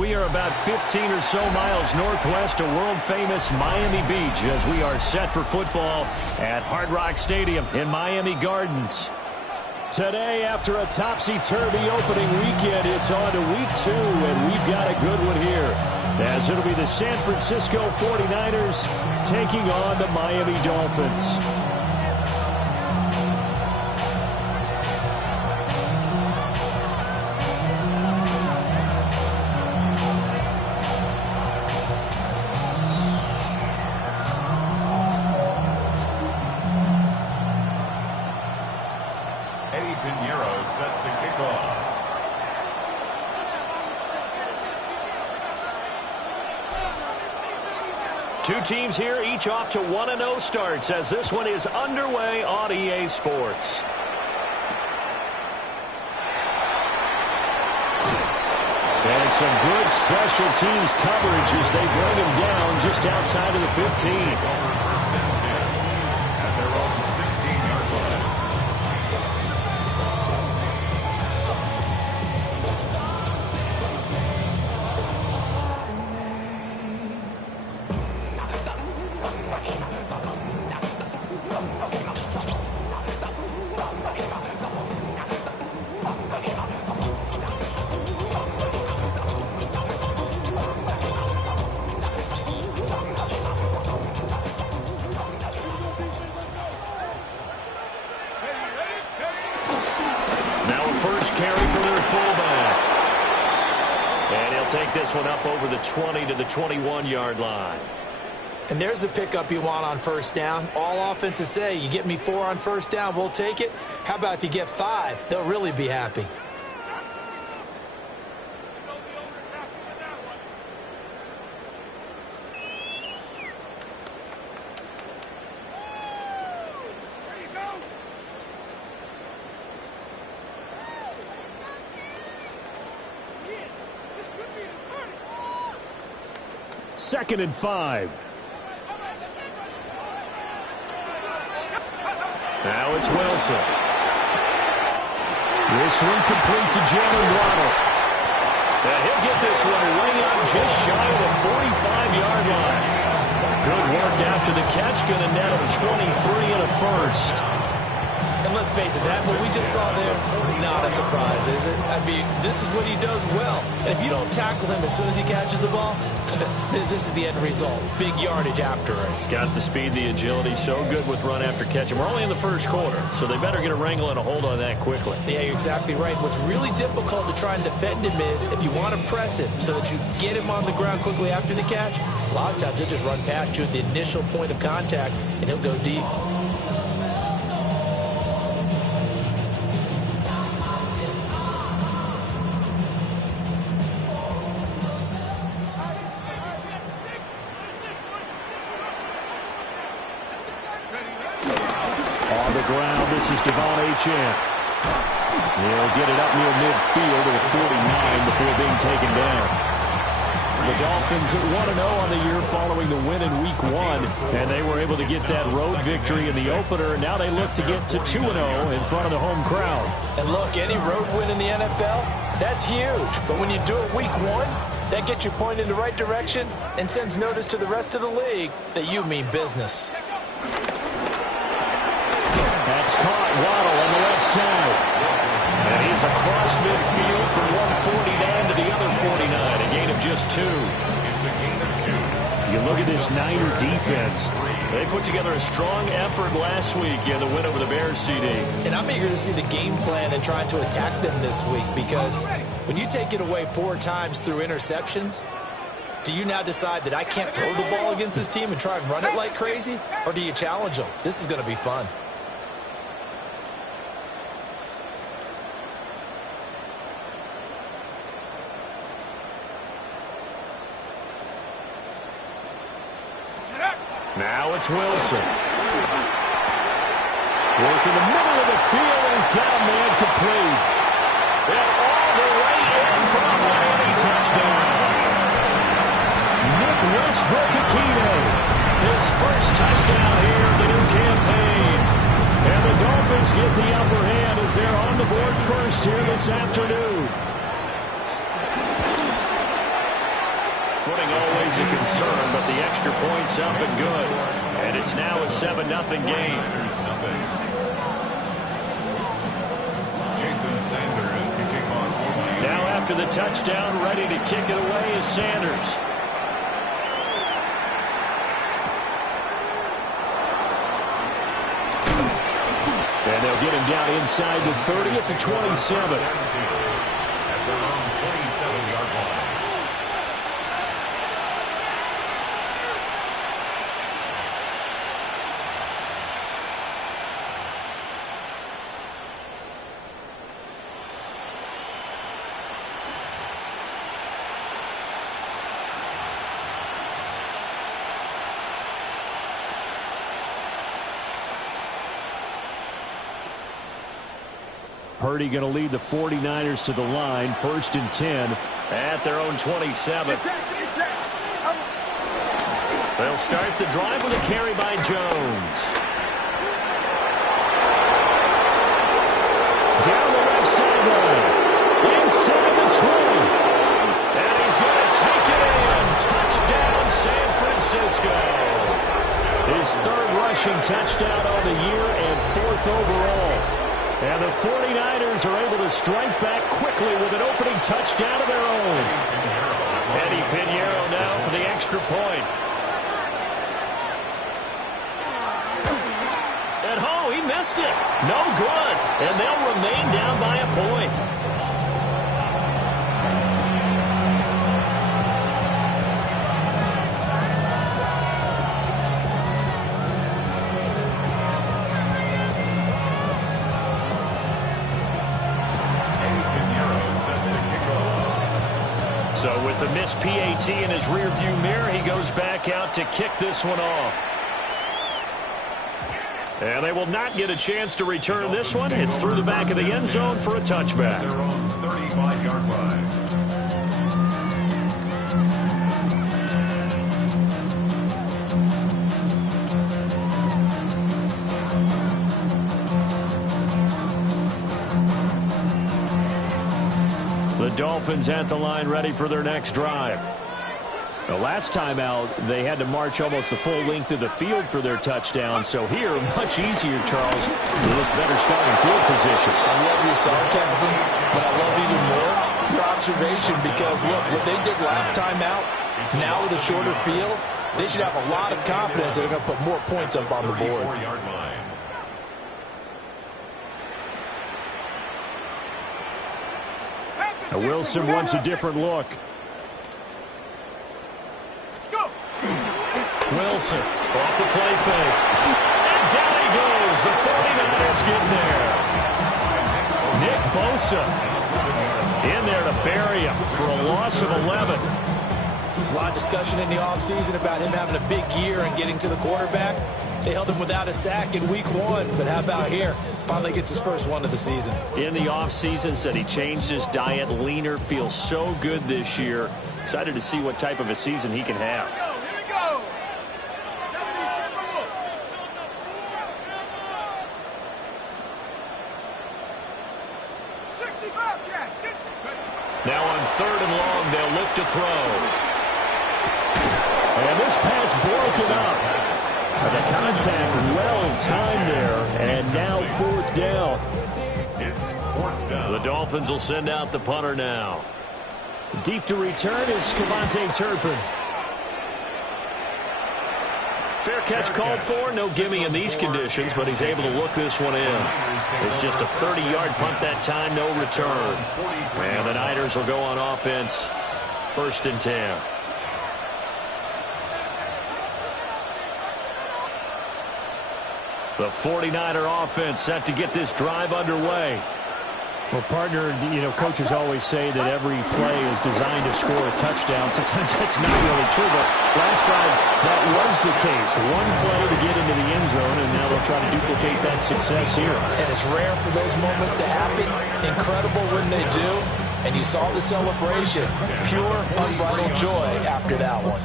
we are about 15 or so miles northwest of world-famous Miami Beach as we are set for football at Hard Rock Stadium in Miami Gardens. Today, after a topsy-turvy opening weekend, it's on to week 2, and we've got a good one here, as it'll be the San Francisco 49ers taking on the Miami Dolphins. Two teams here, each off to 1-0 starts as this one is underway on EA Sports. And some good special teams coverage as they bring him down just outside of the 15. Take this one up over the 20 to the 21-yard line. And there's the pickup you want on first down. All offenses say, you get me 4 on first down, we'll take it. How about if you get 5? They'll really be happy. Second and 5. Now it's Wilson. This one complete to Jalen Waddle. And he'll get this one way up just shy of the 45-yard line. Good work after the catch. Going to net him 23 and a first. And let's face it, that what we just saw there, not a surprise, is it? I mean, this is what he does well. And if you don't tackle him as soon as he catches the ball, this is the end result. Big yardage after it. Got the speed, the agility, so good with run after catch. And we're only in the first quarter, so they better get a wrangle and a hold on that quickly. Yeah, you're exactly right. What's really difficult to try and defend him is if you want to press him so that you get him on the ground quickly after the catch, a lot of times he'll just run past you at the initial point of contact, and he'll go deep. He'll get it up near midfield to the 49 before being taken down. The Dolphins at 1-0 on the year following the win in Week 1, and they were able to get that road victory in the opener. Now they look to get to 2-0 in front of the home crowd. And look, any road win in the NFL, that's huge. But when you do it Week 1, that gets you pointed in the right direction and sends notice to the rest of the league that you mean business. That's caught. Waddle on the left side. And he's across midfield from 149 to the other 49. A gain of just 2. It's a gain of 2. You look at this Niner defense. They put together a strong effort last week in the win over the Bears, CD. And I'm eager to see the game plan and trying to attack them this week, because when you take it away 4 times through interceptions, do you now decide that I can't throw the ball against this team and try and run it like crazy? Or do you challenge them? This is going to be fun. Now it's Wilson. Working the middle of the field, and he's got a man complete. And all the way in for a Miami touchdown. Nick Westbrook-Akine, his first touchdown here in the new campaign. And the Dolphins get the upper hand as they're on the board first here this afternoon. footing always a concern, but the extra point's up and good. And it's now a 7-0 game. Now after the touchdown, ready to kick it away is Sanders. And they'll get him down inside the 30 at the 27. At their own 27-yard line. Purdy going to lead the 49ers to the line. 1st and 10 at their own 27. They'll start the drive with a carry by Jones. Down the left sideline. Inside the 20. And he's going to take it in. Touchdown, San Francisco. His 3rd rushing touchdown on the year and 4th overall. And the 49ers are able to strike back quickly with an opening touchdown of their own. Eddie Pinheiro now for the extra point. At home, he missed it. No good. And they'll remain down by a point. So with the missed PAT in his rearview mirror, he goes back out to kick this one off. And they will not get a chance to return this one. It's through the back of the end zone for a touchback. Their own 35-yard line. The Dolphins at the line ready for their next drive. The last time out, they had to march almost the full length of the field for their touchdown. So here, much easier, Charles, with this better starting field position. I love your sarcasm, but I love even more your observation because, look, what they did last time out, now with a shorter field, they should have a lot of confidence that they're going to put more points up on the board. Wilson wants a different look. Wilson off the play fake. And down he goes. The 49ers get there. Nick Bosa in there to bury him for a loss of 11. There's a lot of discussion in the offseason about him having a big year and getting to the quarterback. They held him without a sack in week 1, but how about here? Finally gets his first one of the season. In the offseason, said he changed his diet, leaner, feels so good this year. Excited to see what type of a season he can have. Here we go. Now on 3rd and long, they'll look to throw. And this pass broken up. The contact well-timed there, and now 4th down. It's 4th down. The Dolphins will send out the punter now. Deep to return is Kevontae Turpin. Fair catch called for. No gimme in these conditions, but he's able to look this one in. It's just a 30-yard punt that time, no return. And the Niners will go on offense. 1st and 10. The 49er offense set to get this drive underway. Well, partner, coaches always say that every play is designed to score a touchdown. Sometimes that's not really true, but last drive, that was the case. One play to get into the end zone, and now they'll try to duplicate that success here. And it's rare for those moments to happen. Incredible when they do. And you saw the celebration. Pure, unbridled joy after that one.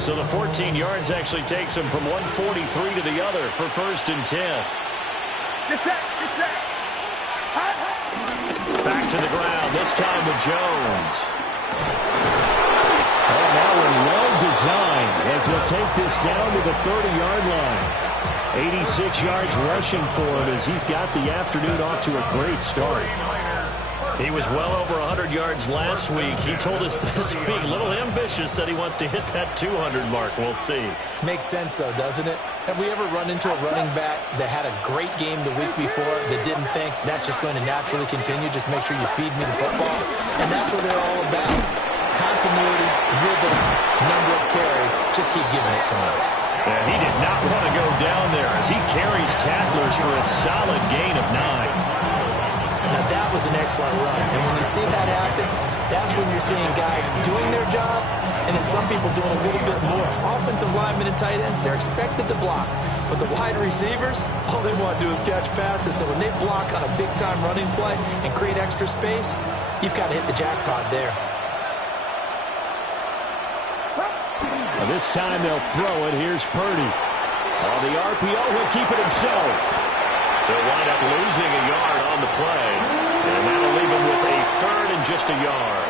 So the 14 yards actually takes him from 143 to the other for 1st and 10. Get set, get set. Back to the ground, this time with Jones. Oh, that one well designed as he'll take this down to the 30-yard line. 86 yards rushing for him as he's got the afternoon off to a great start. He was well over 100 yards last week. He told us this week, a little ambitious, said he wants to hit that 200 mark. We'll see. Makes sense, though, doesn't it? Have we ever run into a running back that had a great game the week before that didn't think that's just going to naturally continue? Just make sure you feed me the football. And that's what they're all about. Continuity, rhythm, number of carries. Just keep giving it to him. And he did not want to go down there as he carries tacklers for a solid gain of 9. Now, that was an excellent run. And when you see that happen, that's when you're seeing guys doing their job and then some people doing a little bit more. Offensive linemen and tight ends, they're expected to block. But the wide receivers, all they want to do is catch passes. So when they block on a big-time running play and create extra space, you've got to hit the jackpot there. Well, this time they'll throw it. Here's Purdy. On the RPO, he'll keep it himself. They'll wind up losing a yard on the play, and that'll leave him with a third and just a yard.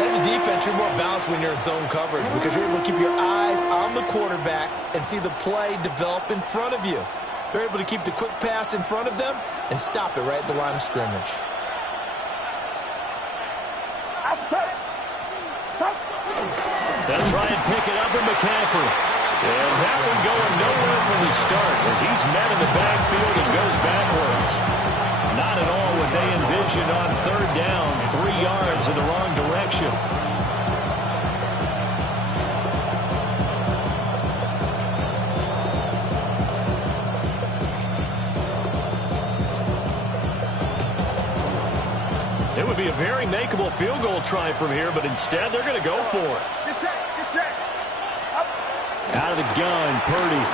As a defense, you're more balanced when you're in zone coverage because you're able to keep your eyes on the quarterback and see the play develop in front of you. You're able to keep the quick pass in front of them and stop it right at the line of scrimmage. They'll try and pick it up with McCaffrey. And that one going nowhere from the start as he's met in the backfield and goes backwards. Not at all what they envisioned on third down, 3 yards in the wrong direction. It would be a very makeable field goal try from here, but instead they're going to go for it. Out of the gun, Purdy.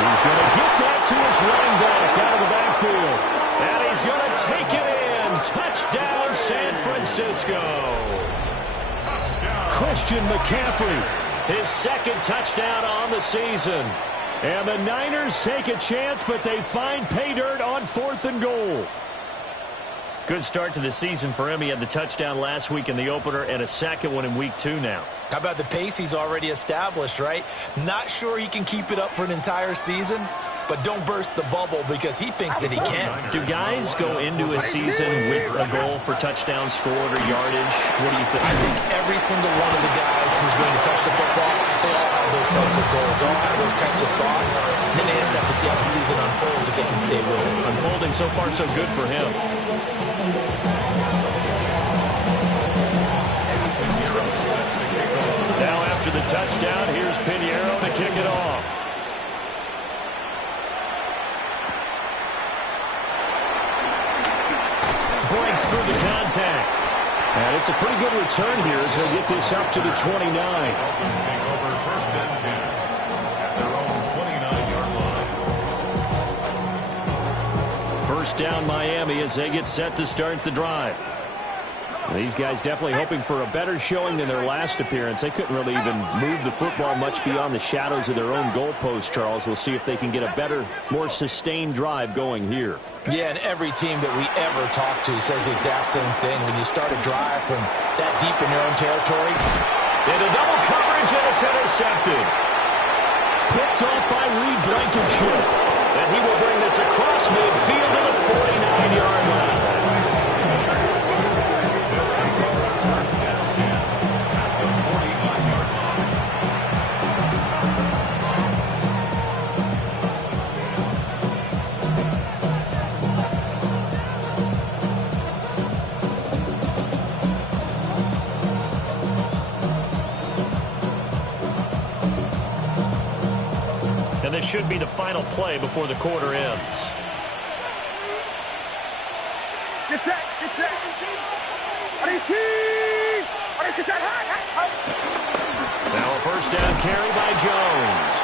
He's going to get that to his running back out of the backfield. And he's going to take it in. Touchdown, San Francisco. Christian McCaffrey, his second touchdown on the season. And the Niners take a chance, but they find pay dirt on 4th and goal. Good start to the season for him. He had the touchdown last week in the opener and a second one in week 2 now. How about the pace he's already established, right? Not sure he can keep it up for an entire season, but don't burst the bubble because he thinks that he can. Do guys go into a season with a goal for touchdowns scored or yardage? What do you think? I think every single one of the guys who's going to touch the football, they all have those types of goals. They all have those types of thoughts. And then they just have to see how the season unfolds if they can stay with it. Unfolding so far so good for him. Now after the touchdown, here's Pinheiro to kick it off. Breaks through the contact. And it's a pretty good return here as they'll get this up to the 29. Dolphins take over first and 10 at their own 29-yard line. First down Miami as they get set to start the drive. These guys definitely hoping for a better showing than their last appearance. They couldn't really even move the football much beyond the shadows of their own goalpost, Charles. We'll see if they can get a better, more sustained drive going here. Yeah, and every team that we ever talk to says the exact same thing. When you start a drive from that deep in your own territory, into double coverage, and it's intercepted. Picked off by Reed Blankenship. And he will bring this across midfield to the 49-yard line. This should be the final play before the quarter ends. Get set, get set. Now a first down carry by Jones.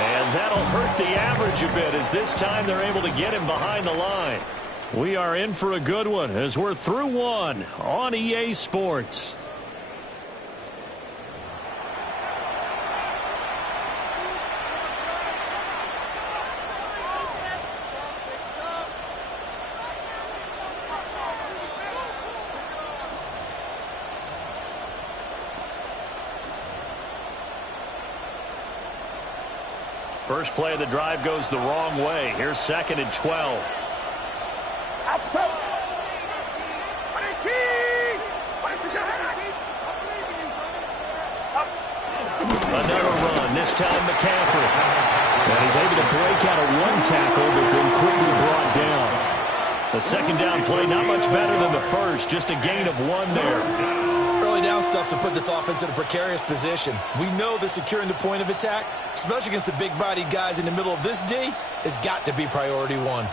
And that'll hurt the average a bit as this time they're able to get him behind the line. We are in for a good one as we're through one on EA Sports. First play of the drive goes the wrong way. Here's 2nd and 12. Another run, this time McCaffrey. And he's able to break out of one tackle, but then quickly brought down. The second down play, not much better than the first, just a gain of 1 there. Early down stuff to put this offense in a precarious position. We know that securing the point of attack, especially against the big-bodied guys in the middle of this D, has got to be priority 1.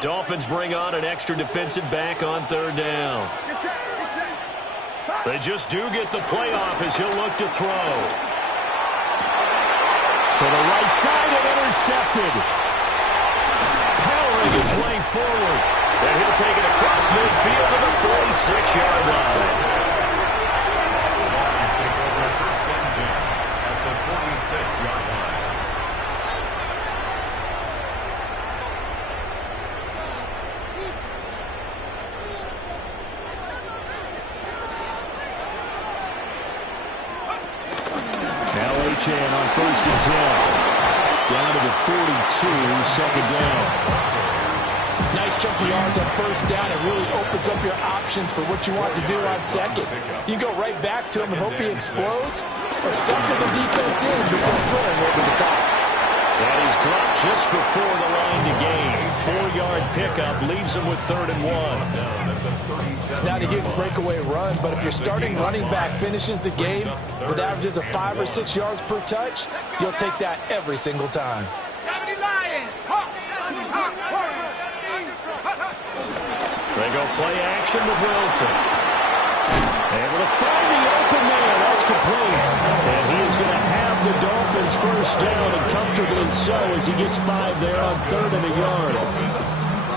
Dolphins bring on an extra defensive back on 3rd down. They just do get the play off as he'll look to throw. To the right side and intercepted. Powering his way forward. And he'll take it across midfield to the 46-yard line. Lions take over 1st and 10 at the 46-yard line. On 1st and 10. Down to the 42, 2nd down. Nice chunky yards on 1st down. It really opens up your options for what you want to do on 2nd. You can go right back to him and hope he explodes, or sucker the defense in before throwing over the top. And he's dropped just before the line to gain. 4-yard pickup leaves him with 3rd and 1. It's not a huge breakaway run, but if your starting running back finishes the game with averages of 5 or 6 yards per touch, you'll take that every single time. They go play action with Wilson. Able to find the open man. That's complete. And he is going to have the Dolphins 1st down, and comfortably so, as he gets 5 there on 3rd and a yard.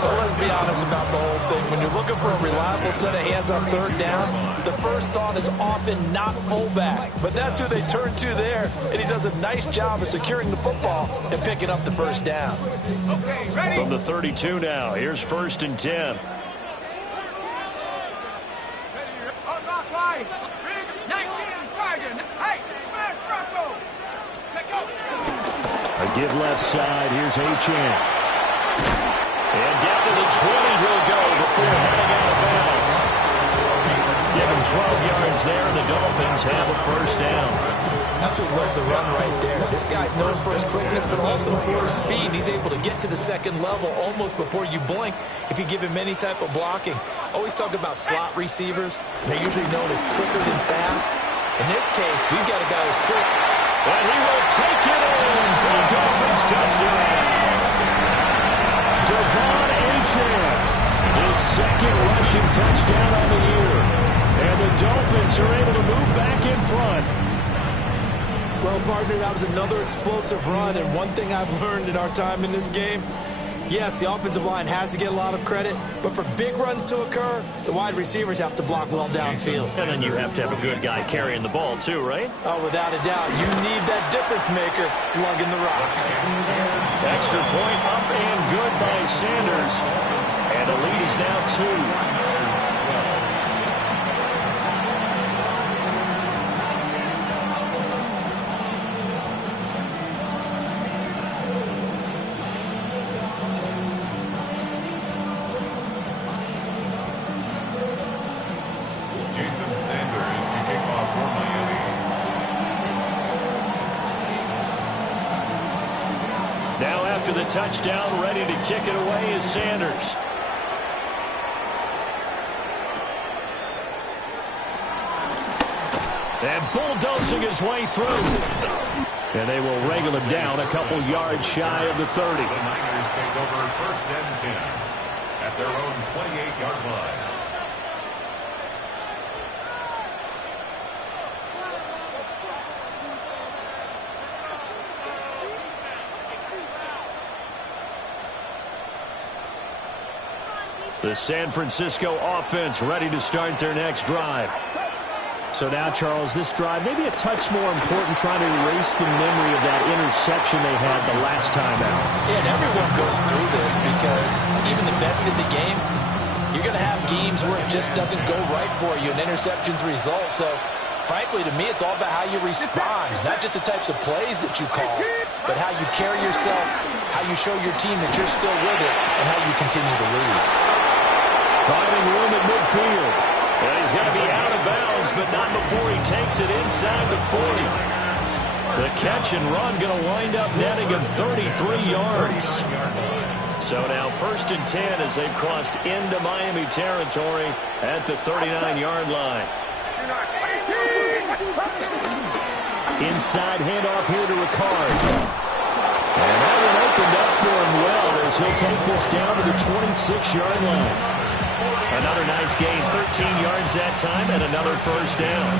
Well, let's be honest about the whole thing. When you're looking for a reliable set of hands on 3rd down, the first thought is often not fullback. But that's who they turn to there, and he does a nice job of securing the football and picking up the 1st down. Okay, ready? From the 32 now, here's 1st and 10. A give left side, here's Achane. And down to the 20 he'll go before heading out of bounds. Give him 12 yards there, and the Dolphins have a 1st down. Absolutely love the run right there. This guy's known for his quickness, but also for his speed. He's able to get to the 2nd level almost before you blink if you give him any type of blocking. Always talk about slot receivers. They're usually known as quicker than fast. In this case, we've got a guy who's quick. And he will take it in for the Dolphins touchdown. Devon Achane, his 2nd rushing touchdown on the year. And the Dolphins are able to move back in front. Well, partner, that was another explosive run, and one thing I've learned in our time in this game, yes, the offensive line has to get a lot of credit, but for big runs to occur, the wide receivers have to block well downfield. And then you have to have a good guy carrying the ball too, right? Oh, without a doubt. You need that difference maker lugging the rock. Extra point up and good by Sanders. And the lead is now 2. After the touchdown, ready to kick it away is Sanders. And bulldozing his way through. And they will wrangle him down a couple yards shy of the 30. The Niners take over 1st and 10 at their own 28-yard line. The San Francisco offense ready to start their next drive. So now, Charles, this drive, maybe a touch more important, trying to erase the memory of that interception they had the last time out. Yeah, and everyone goes through this because even the best in the game, you're going to have games where it just doesn't go right for you, and interceptions result. So, frankly, to me, it's all about how you respond, not just the types of plays that you call, but how you carry yourself, how you show your team that you're still with it, and how you continue to lead. Finding room at midfield. And he's going to be out of bounds, but not before he takes it inside the 40. The catch and run going to wind up netting him 33 yards. So now 1st and 10 as they've crossed into Miami territory at the 39-yard line. Inside handoff here to Ricard. And that one opened up for him well as he'll take this down to the 26-yard line. Another nice gain, 13 yards that time, and another 1st down.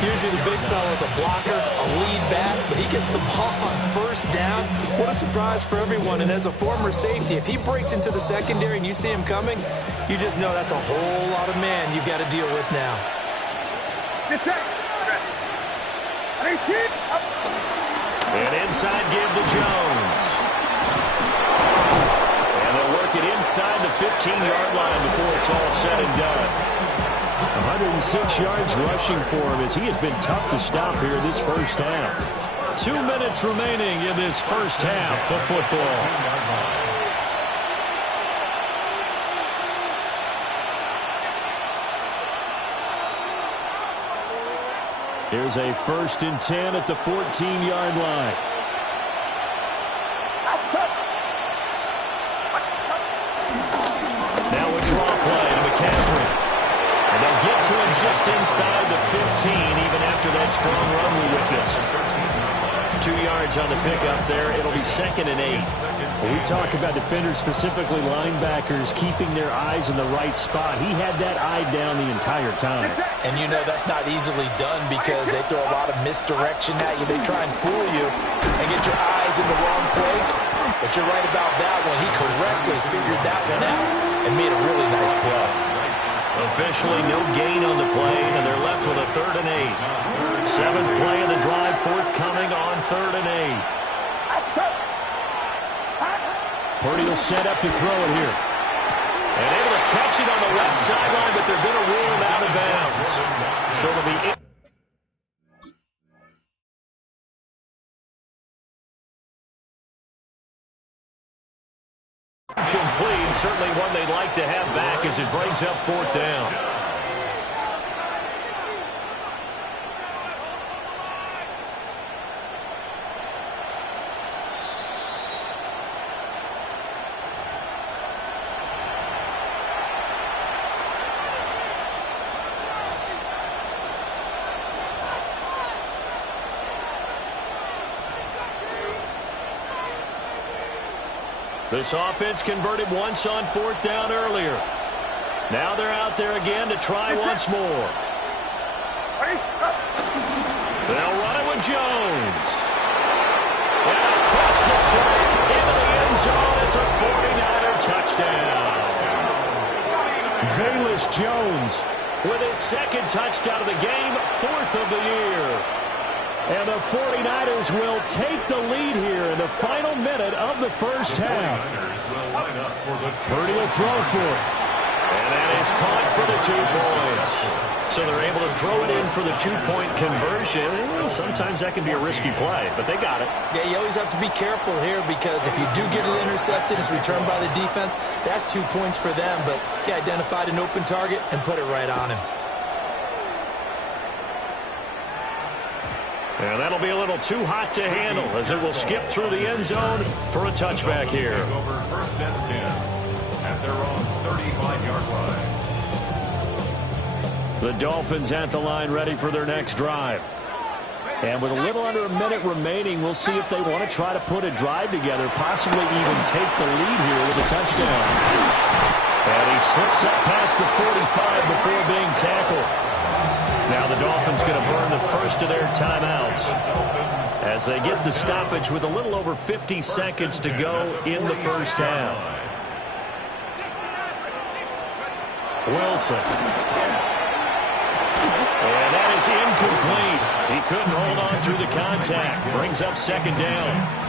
Usually the big fella's a blocker, a lead back, but he gets the ball on 1st down. What a surprise for everyone. And as a former safety, if he breaks into the secondary and you see him coming, you just know that's a whole lot of man you've got to deal with now. And inside give to Jones. It inside the 15-yard line before it's all said and done. 106 yards rushing for him as he has been tough to stop here this 1st half. 2 minutes remaining in this 1st half of football. Here's a 1st and 10 at the 14-yard line. To him just inside the 15, even after that strong run we witnessed. 2 yards on the pickup there. It'll be 2nd and 8. Well, we talk about defenders, specifically linebackers, keeping their eyes in the right spot. He had that eye down the entire time. And you know that's not easily done because they throw a lot of misdirection at you. They try and fool you and get your eyes in the wrong place. But you're right about that one. He correctly figured that one out and made a really nice play. Officially no gain on the play, and they're left with a 3rd and 8. 7th play of the drive, forthcoming on 3rd and 8. Purdy will set up to throw it here. And able to catch it on the left sideline, but they're going to rule him out of bounds. So it'll be complete. Certainly one they'd like to have back as it brings up 4th down. This offense converted once on 4th down earlier. Now they're out there again to try once more. They'll run it with Jones. And across the track into the end zone. It's a 49er touchdown. Velus Jones with his 2nd touchdown of the game, 4th of the year. And the 49ers will take the lead here in the final minute of the 1st half. Purdy will throw for it. And that is caught for the 2 points. So they're able to throw it in for the 2-point conversion. Sometimes that can be a risky play, but they got it. Yeah, you always have to be careful here because if you do get it intercepted, it's returned by the defense, that's 2 points for them. But he identified an open target and put it right on him. And that'll be a little too hot to handle as it will skip through the end zone for a touchback here. Over 1st and 10 at their own 35-yard line. The Dolphins at the line ready for their next drive. And with a little under a minute remaining, we'll see if they want to try to put a drive together, possibly even take the lead here with a touchdown. And he slips up past the 45 before being tackled. Now the Dolphins going to burn the first of their timeouts as they get the stoppage with a little over 50 seconds to go in the 1st half. Wilson. And that is is incomplete. He couldn't hold on through the contact. Brings up second down.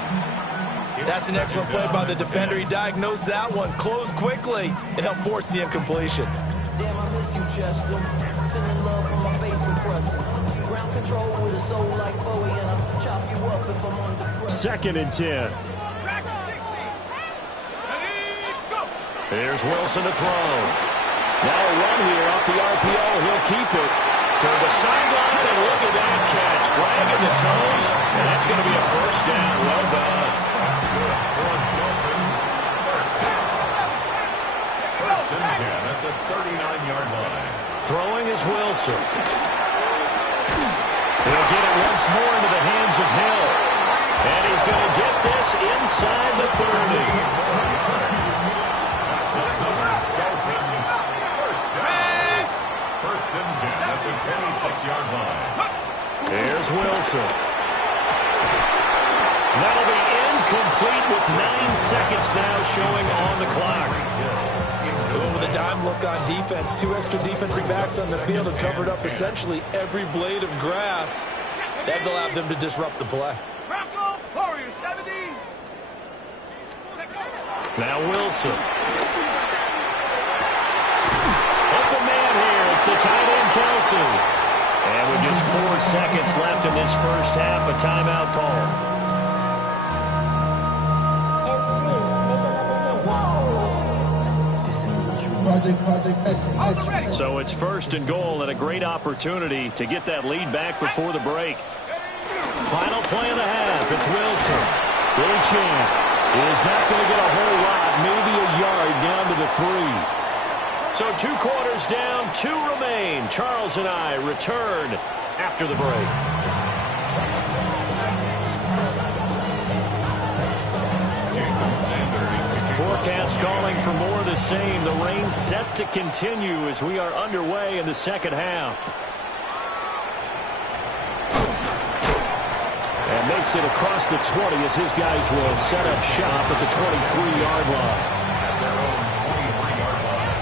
That's an excellent play by the defender. He diagnosed that one, closed quickly, and helped force the incompletion. Damn, I miss you, Chester. Sending love from my face compressor. Ground control with a soul like Bowie, and I'll chop you up if I'm under pressure. 2nd and 10. Here's Wilson to throw. Now a run here off the RPO. He'll keep it to the sideline, and look at that catch. Dragging the toes, and that's going to be a first down. Well done. First and 10 at the 39-yard line. Throwing is Wilson. He'll get it once more into the hands of Hill. And he's going to get this inside the 30. First and 10 at the 26-yard line. Here's Wilson. That'll be incomplete with 9 seconds now showing on the clock. With a dime look on defense, 2 extra defensive backs on the field and covered up essentially every blade of grass. That allowed them to disrupt the play. Now Wilson. Open man here. It's the tight end, Kelsey. And with just 4 seconds left in this first half, a timeout call. So it's 1st and goal and a great opportunity to get that lead back before the break. Final play of the half. It's Wilson. Achane is not going to get a whole lot, maybe a yard down to the 3. So 2 quarters down, 2 remain. Charles and I return after the break. Forecast calling for more of the same. The rain set to continue as we are underway in the second half. And makes it across the 20 as his guys will set up shop at the 23-yard line. At their own 23-yard line.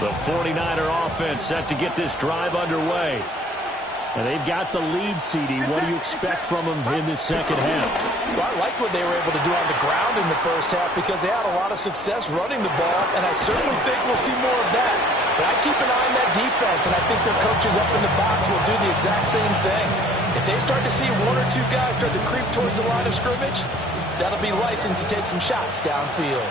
The 49er offense set to get this drive underway. And they've got the lead, CD. What do you expect from them in this second half? Well, I like what they were able to do on the ground in the first half because they had a lot of success running the ball, and I certainly think we'll see more of that. But I keep an eye on that defense, and I think their coaches up in the box will do the exact same thing. If they start to see 1 or 2 guys start to creep towards the line of scrimmage, that'll be license to take some shots downfield.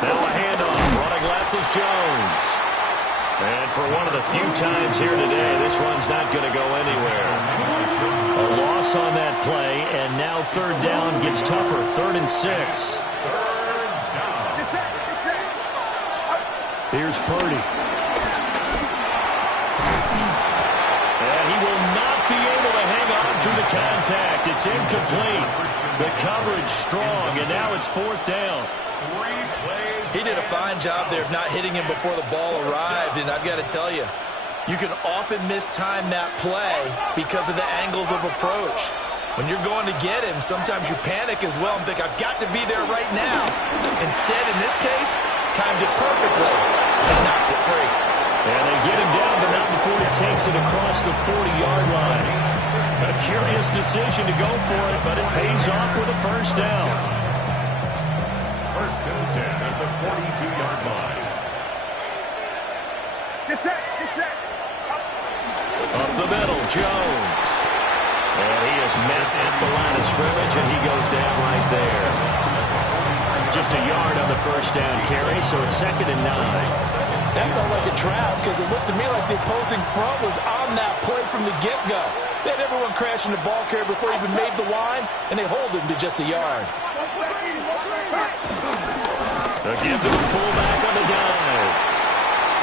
Now a handoff. Running left is Jones. And for one of the few times here today, this run's not going to go anywhere. A loss on that play, and now 3rd down gets tougher. 3rd and 6. Here's Purdy. And he will not be able to hang on through the contact. It's incomplete. The coverage strong, and now it's 4th down. He did a fine job there of not hitting him before the ball arrived, and I've got to tell you, you can often mistime that play because of the angles of approach. When you're going to get him, sometimes you panic as well and think, I've got to be there right now. Instead, in this case, timed it perfectly and knocked it free. And they get him down, but not before he takes it across the 40-yard line. A curious decision to go for it, but it pays off with a first down. First and 10 at the 42-yard line. Get set, get set. Up the middle, Jones. And he is met at the line of scrimmage, and he goes down right there. Just a yard on the first down carry, so it's 2nd and 9. That felt like a trap because it looked to me like the opposing front was on that play from the get-go. They had everyone crashing the ball carrier before he even made the line, and they hold him to just a yard. They'll give to the fullback on the dive.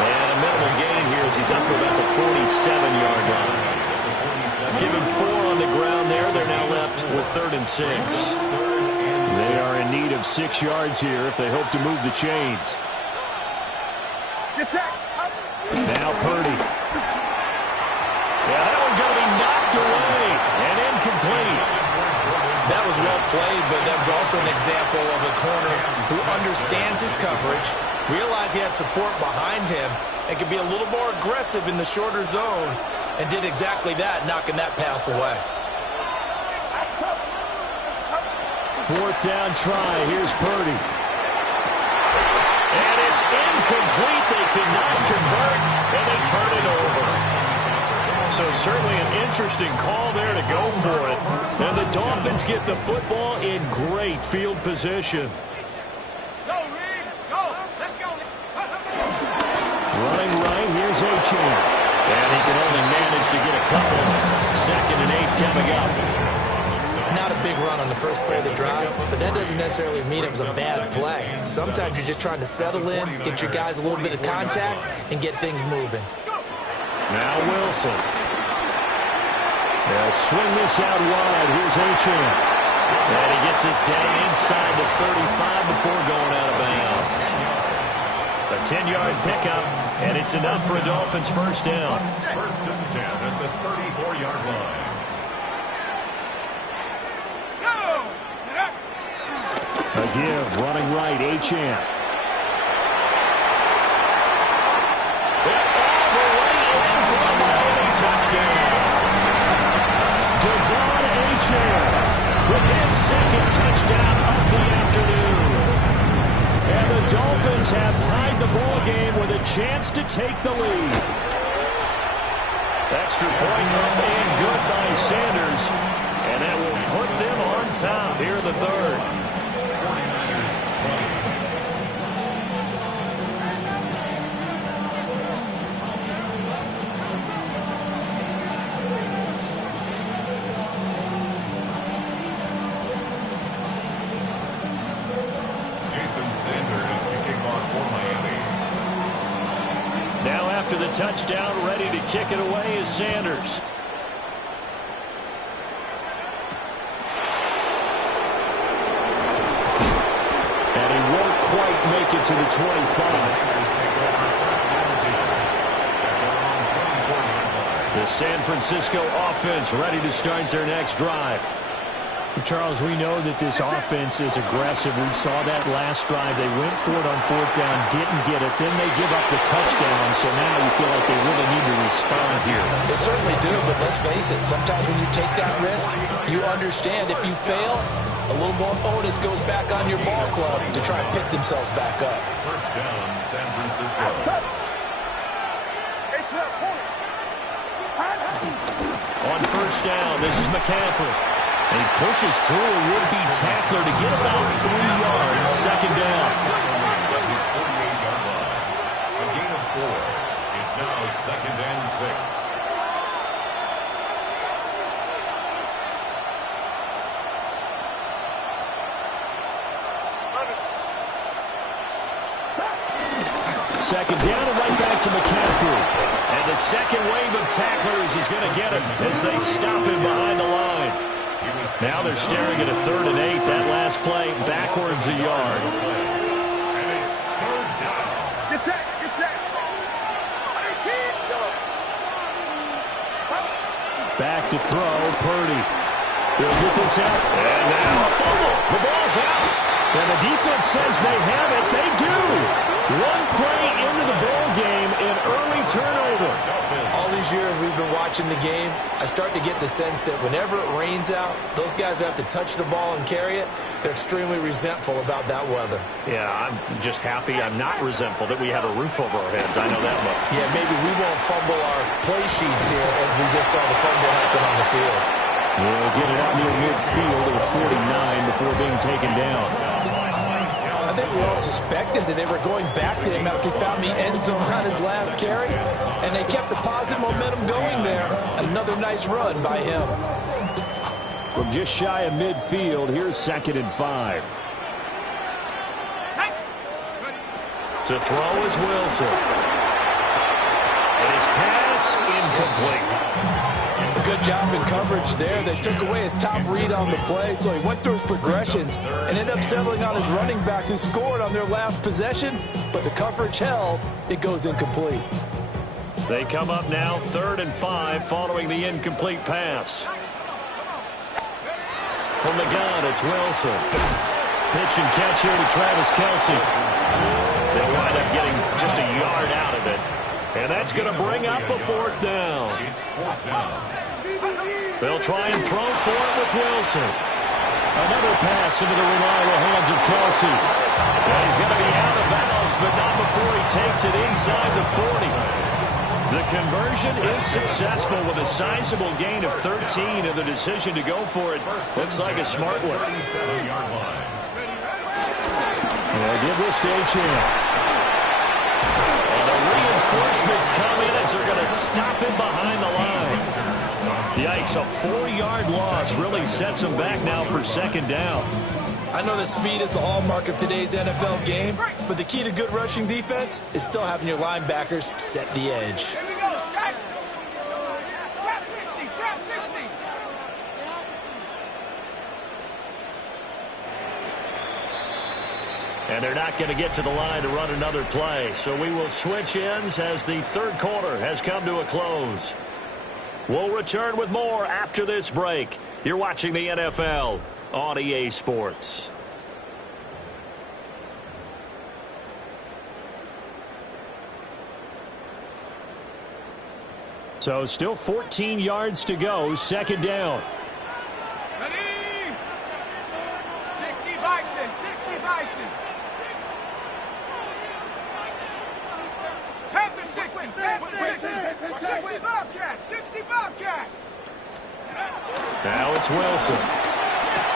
And a minimal gain here as he's up to about the 47-yard line. Give him 4 on the ground there. They're now left with 3rd and 6. They are in need of 6 yards here if they hope to move the chains. Get set. Now Purdy. Yeah, that one's going to be knocked away and incomplete. That was well played, but that was also an example of a corner who understands his coverage, realized he had support behind him, and could be a little more aggressive in the shorter zone, and did exactly that, knocking that pass away. Fourth down try. Here's Purdy. And it's incomplete. They could not convert, and they turn it over. So certainly an interesting call there to go for it. And the Dolphins get the football in great field position. Go, Reed. Go. Let's go. Running right, here's Achane. And he can only manage to get a couple. 2nd and 8 coming up. Not a big run on the first play of the drive, but that doesn't necessarily mean it was a bad play. Sometimes you're just trying to settle in, get your guys a little bit of contact, and get things moving. Now Wilson. They'll swing this out wide. Here's Achane. And he gets his day inside the 35 before going out of bounds. A 10-yard pickup, and it's enough for a Dolphins first down. 1st and 10 at the 34-yard line. A give, running right, Achane. All the way in for a Miami touchdown. Devon Achane with his 2nd touchdown of the afternoon. And the Dolphins have tied the ball game with a chance to take the lead. Extra point and good by Sanders. And that will put them on top here in the 3rd. After the touchdown, ready to kick it away is Sanders. And he won't quite make it to the 25. The San Francisco offense ready to start their next drive. Charles, we know that this offense is aggressive. We saw that last drive. They went for it on 4th down, didn't get it. Then they give up the touchdown. So now you feel like they really need to respond here. They certainly do, but let's face it. Sometimes when you take that risk, you understand if you fail, a little more onus goes back on your ball club to try and pick themselves back up. 1st down, San Francisco. On 1st down, this is McCaffrey. And he pushes through a would-be tackler to get about 3 yards. 2nd down. His 48-yard line. A gain of 4. It's now 2nd and 6. Second down and right back to McCaffrey. And the second wave of tacklers is going to get him as they stop him behind the line. Now they're staring at a 3rd and 8. That last play backwards a yard. And it's 3rd down. Get set. Get set. Back to throw, Purdy. He'll get this out. And now a fumble. The ball's out. And the defense says they have it. They do. One play into the ball game, an early turnover. All these years we've been watching the game, I start to get the sense that whenever it rains out, those guys who have to touch the ball and carry it, they're extremely resentful about that weather. Yeah, I'm just happy I'm not resentful that we have a roof over our heads. I know that much. Yeah, maybe we won't fumble our play sheets here as we just saw the fumble happen on the field. We'll get it out near midfield at 49 before being taken down. I think we all suspected that they were going back to him after he found the end zone on his last carry, and they kept the positive momentum going there. Another nice run by him. From just shy of midfield, here's 2nd and 5. To throw is Wilson. And his pass incomplete. Good job in coverage there. They took away his top read on the play, so he went through his progressions and ended up settling on his running back who scored on their last possession, but the coverage held. It goes incomplete. They come up now 3rd and 5 following the incomplete pass. From the gun, it's Wilson. Pitch and catch here to Travis Kelce. They'll wind up getting just a yard out of it. And that's going to bring up a fourth down. They'll try and throw for it with Wilson. Another pass into the reliable hands of Kelce. And he's going to be out of bounds, but not before he takes it inside the 40. The conversion is successful with a sizable gain of 13, and the decision to go for it looks like a smart one. They'll give this to Achane. And the reinforcements come in as they're going to stop him behind the line. Yikes, a 4-yard loss really sets him back now for second down. I know that speed is the hallmark of today's NFL game, but the key to good rushing defense is still having your linebackers set the edge. Here we go, set. Trap 60, trap 60. And they're not going to get to the line to run another play, so we will switch ends as the third quarter has come to a close. We'll return with more after this break. You're watching the NFL on EA Sports. So still 14 yards to go, second down. Ready? 60 Bison, 60 Bison. Panther 60, Panther 60, 60 Bobcat, 60 Bobcat. Now it's Wilson.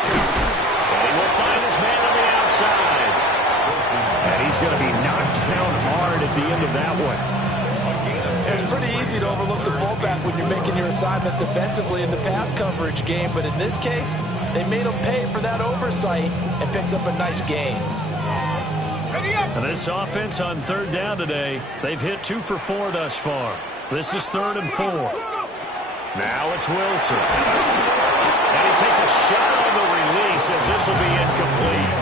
And he will find his man on the outside. And he's going to be knocked down hard at the end of that one. It's pretty easy to overlook the fullback when you're making your assignments defensively in the pass coverage game, but in this case, they made him pay for that oversight and picks up a nice gain. And this offense on third down today, they've hit 2 for 4 thus far. This is 3rd and 4. Now it's Wilson. And he takes a shot on the release as this will be incomplete.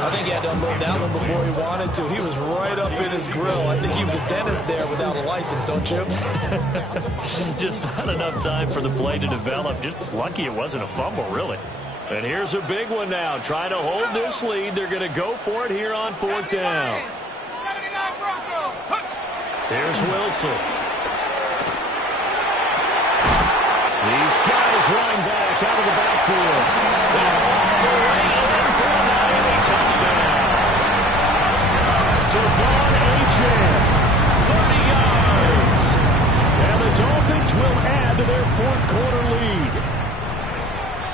I think he had to unload that one before he wanted to. He was right up in his grill. I think he was a dentist there without a license, don't you? Just not enough time for the play to develop. Just lucky it wasn't a fumble, really. And here's a big one now. Trying to hold this lead. They're going to go for it here on 4th down. 79 Broncos. Here's Wilson. These guys running back out of the backfield. They're on the way in for a Miami touchdown. Devon Achane, 30 yards. And the Dolphins will add to their 4th quarter lead.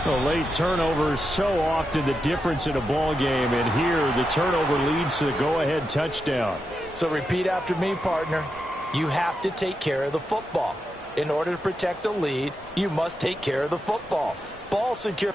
The late turnovers so often the difference in a ball game, and here the turnover leads to the go-ahead touchdown. So repeat after me, partner. You have to take care of the football. In order to protect a lead, you must take care of the football. Ball secure.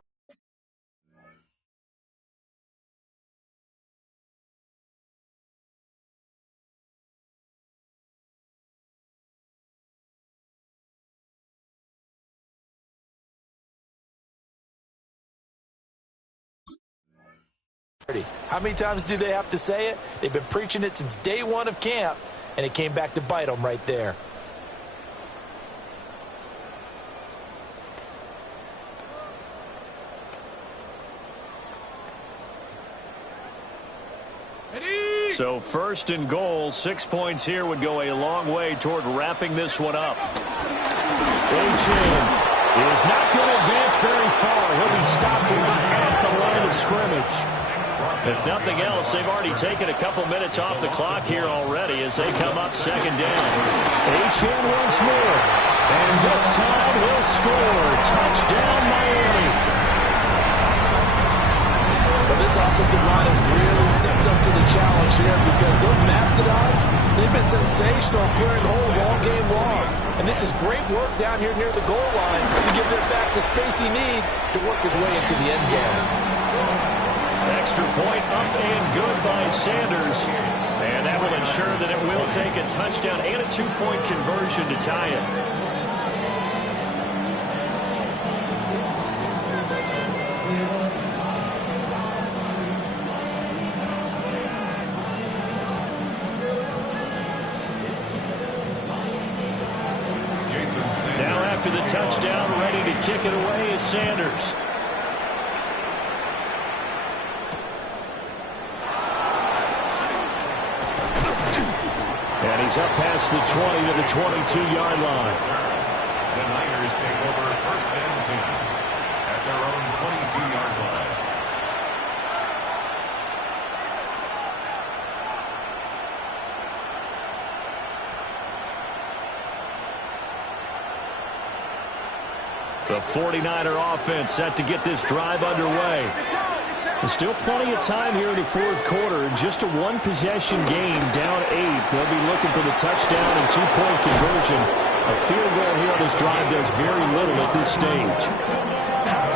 How many times do they have to say it? They've been preaching it since day one of camp, and it came back to bite them right there. So 1st and goal, 6 points here would go a long way toward wrapping this one up. Achane is not going to advance very far. He'll be stopped right at the line of scrimmage. If nothing else, they've already taken a couple minutes off the clock here already as they come up 2nd down. Achane once more. And this time he'll score. Touchdown, Miami. But this offensive line has really stepped up to the challenge here because those Mastodons, they've been sensational clearing holes all game long. And this is great work down here near the goal line to give their back the space he needs to work his way into the end zone. Extra point up and good by Sanders. And that will ensure that it will take a touchdown and a 2-point conversion to tie it. Now after the touchdown, ready to kick it away is Sanders. And he's up past the 20 to the 22-yard line. The Niners take over first and 10 at their own 22-yard line. The 49er offense set to get this drive underway. There's still plenty of time here in the fourth quarter. Just a one-possession game, down 8. They'll be looking for the touchdown and two-point conversion. A field goal here on this drive does very little at this stage.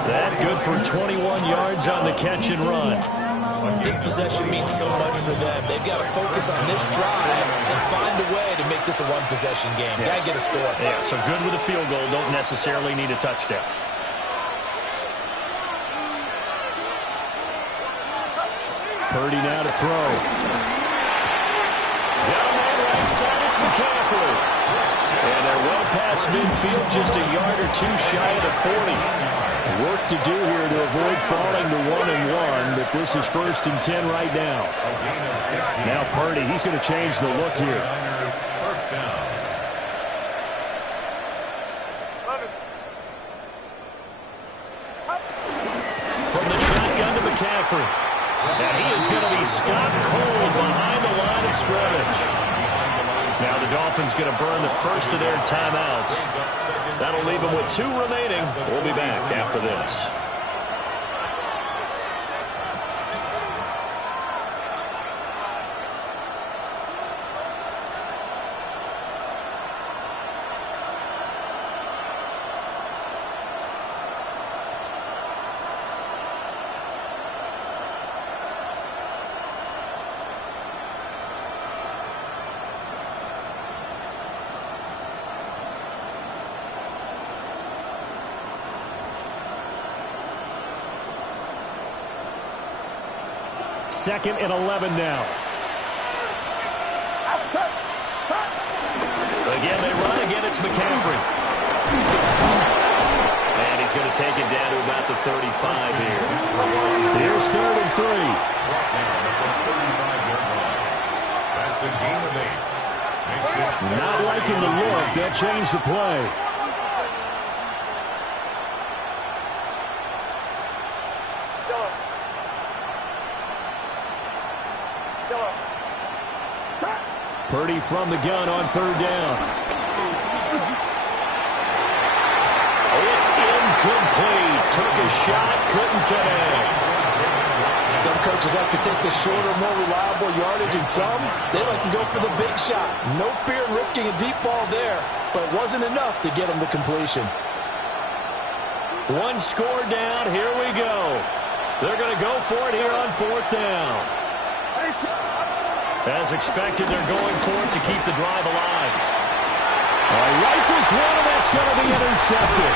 That good for 21 yards on the catch and run. This possession means so much for them. They've got to focus on this drive and find a way to make this a one-possession game. Got to get a score. Yeah, so good with a field goal. Don't necessarily need a touchdown. Purdy now to throw. Got him on right side. It's McCaffrey. And they're well past midfield, just a yard or two shy of the 40. Work to do here to avoid falling to 1-1, but this is first and 10 right now. Now Purdy, he's going to change the look here. First down. From the shotgun to McCaffrey. And he is going to be stopped cold behind the line of scrimmage. Now the Dolphins going to burn the first of their timeouts. That'll leave them with 2 remaining. We'll be back after this. Second and 11 now. Again, they run. Again, it's McCaffrey. And he's going to take it down to about the 35 here. Here's third and 3. That's a gain of 8. Not liking the look. They'll change the play. Purdy from the gun on third down. Oh, it's incomplete. Took a shot, couldn't connect. Some coaches like to take the shorter, more reliable yardage, and some, they like to go for the big shot. No fear in risking a deep ball there, but it wasn't enough to get them the completion. One score down. Here we go. They're going to go for it here on fourth down. As expected, they're going for it to keep the drive alive. Rifles one, and that's going to be intercepted.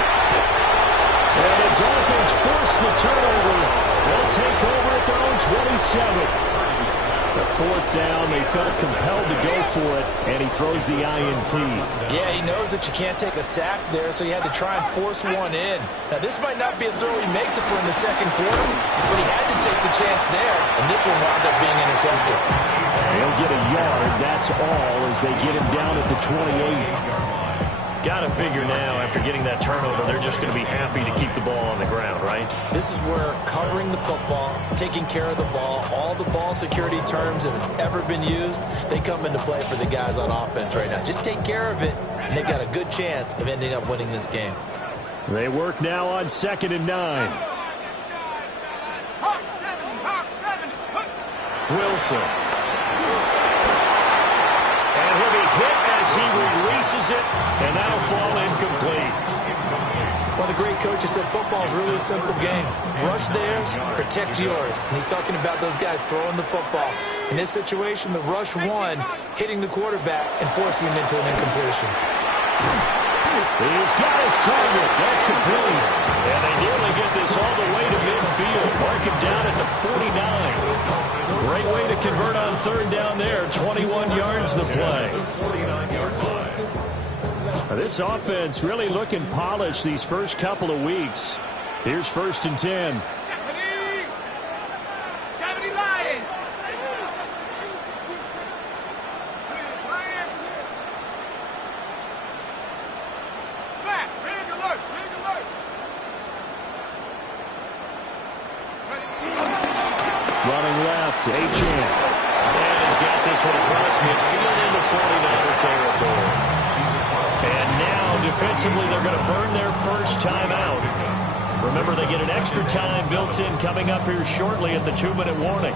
And the Dolphins force the turnover. They'll take over at their own 27. The fourth down, they felt compelled to go for it, and he throws the INT. Yeah, he knows that you can't take a sack there, so he had to try and force one in. Now, this might not be a throw he makes it for in the second quarter, but he had to take the chance there, and this one wound up being intercepted. They'll get a yard, that's all, as they get him down at the 28. Got to figure now, after getting that turnover, they're just going to be happy to keep the ball on the ground, right? This is where covering the football, taking care of the ball, all the ball security terms that have ever been used, they come into play for the guys on offense right now. Just take care of it, and they've got a good chance of ending up winning this game. They work now on 2nd and 9. Wilson. And he'll be hit as he releases it, and that'll fall incomplete. Well, the great coach has said football is really a simple game. Rush theirs, protect yours. And he's talking about those guys throwing the football. In this situation, the rush one, hitting the quarterback and forcing him into an incompletion. He's got his target. That's complete. And they nearly get this all the way to midfield. Mark him down at the 49. Great way to convert on third down there. 21 yards the play. This offense really looking polished these first couple of weeks. Here's 1st and 10. 70 Lions. Running left, Achane. And he's got this one across midfield into 49er territory. And now, defensively, they're going to burn their first timeout. Remember, they get an extra time built in coming up here shortly at the 2-minute warning.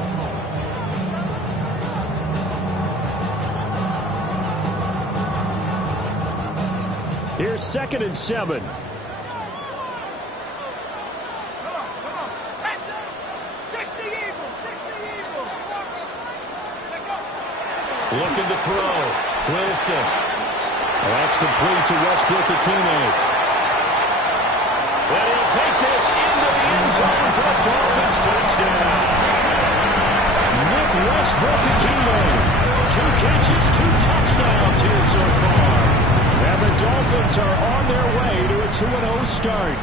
Here's 2nd and 7. Come on. 60 Eagles. Looking to throw. Wilson. That's complete to Westbrook-Ikhine. And he'll take this into the end zone for a Dolphins touchdown. Nick Westbrook-Ikhine. 2 catches, 2 touchdowns here so far. And the Dolphins are on their way to a 2-0 start.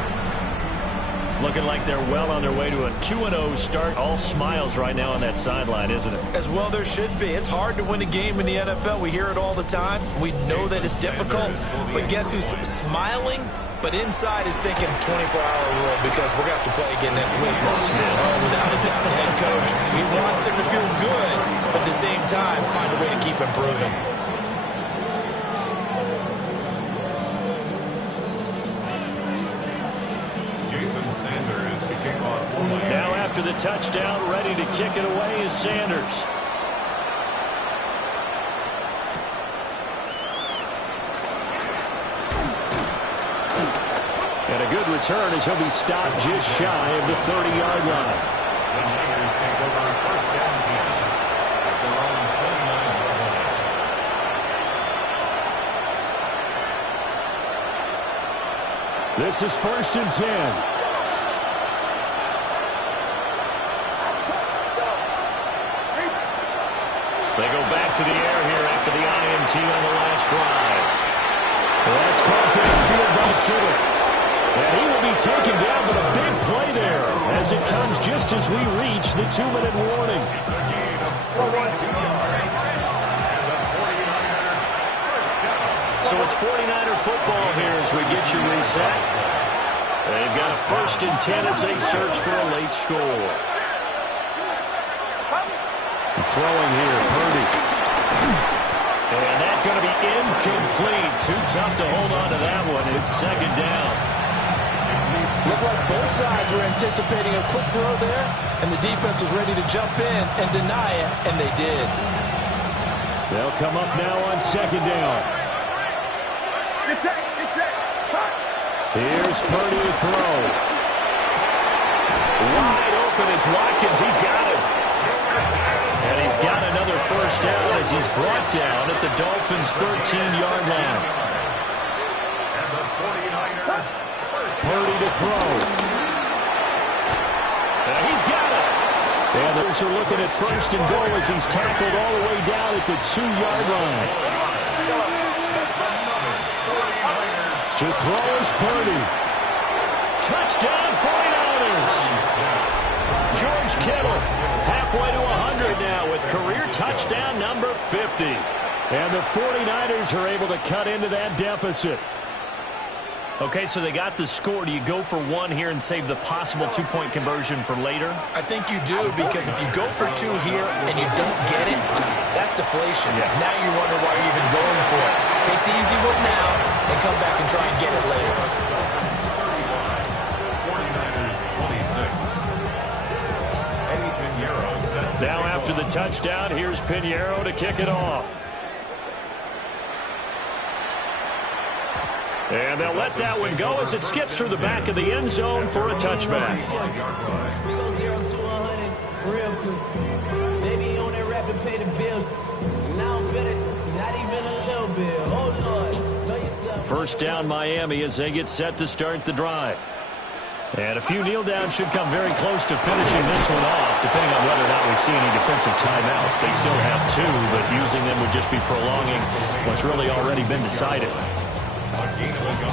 Looking like they're well on their way to a 2-0 start. All smiles right now on that sideline, isn't it? As well there should be. It's hard to win a game in the NFL. We hear it all the time. We know that it's difficult. But guess who's smiling? But inside is thinking 24-hour rule because we're going to have to play again next week. Oh, without a doubt. Head coach, he wants them to feel good, but at the same time, find a way to keep improving. Now after the touchdown, ready to kick it away is Sanders. And a good return as he'll be stopped just shy of the 30-yard line. The Niners take over 1st and 10 at their own 29-yard line. This is 1st and 10. They go back to the air here after the INT on the last drive. Well, that's caught downfield by Kittle. And he will be taken down, but a big play there as it comes just as we reach the 2-minute warning. It's a gain of 42 yards. And the 49er first down. So it's 49er football here as we get you reset. They've got a 1st and 10 as they search for a late score. Throwing here, Purdy. And that's going to be incomplete. Too tough to hold on to that one. It's 2nd down. Looked like both sides were anticipating a quick throw there, and the defense was ready to jump in and deny it, and they did. They'll come up now on 2nd down. It's it. Here's Purdy to throw. Wide open is Watkins. He's got it. And he's got another 1st down as he's brought down at the Dolphins' 13-yard line. And the 49er first Purdy to throw. He's got it. And those are looking at 1st and goal as he's tackled all the way down at the 2-yard line. To throw is Purdy. Touchdown 49ers. George Kittle halfway to 100 now with career touchdown number 50. And the 49ers are able to cut into that deficit. Okay, so they got the score. Do you go for 1 here and save the possible 2-point conversion for later? I think you do, because if you go for 2 here and you don't get it, that's deflation. Yeah. Now you wonder why you're even going for it. Take the easy one now and come back and try and get it later. 49ers 26. Now after the touchdown, here's Pinheiro to kick it off. And they'll let that one go as it skips through the back of the end zone for a touchback. We go 0 to 100 real quick. Baby on that rap and pay the bills. Now I'm better, not even a little bit. Oh, Lord. Know yourself. 1st down Miami as they get set to start the drive. And a few kneel downs should come very close to finishing this one off, depending on whether or not we see any defensive timeouts. They still have 2, but using them would just be prolonging what's really already been decided.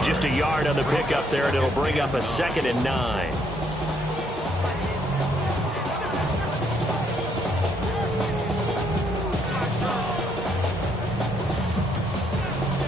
Just a yard on the pickup there, and it'll bring up a 2nd and 9.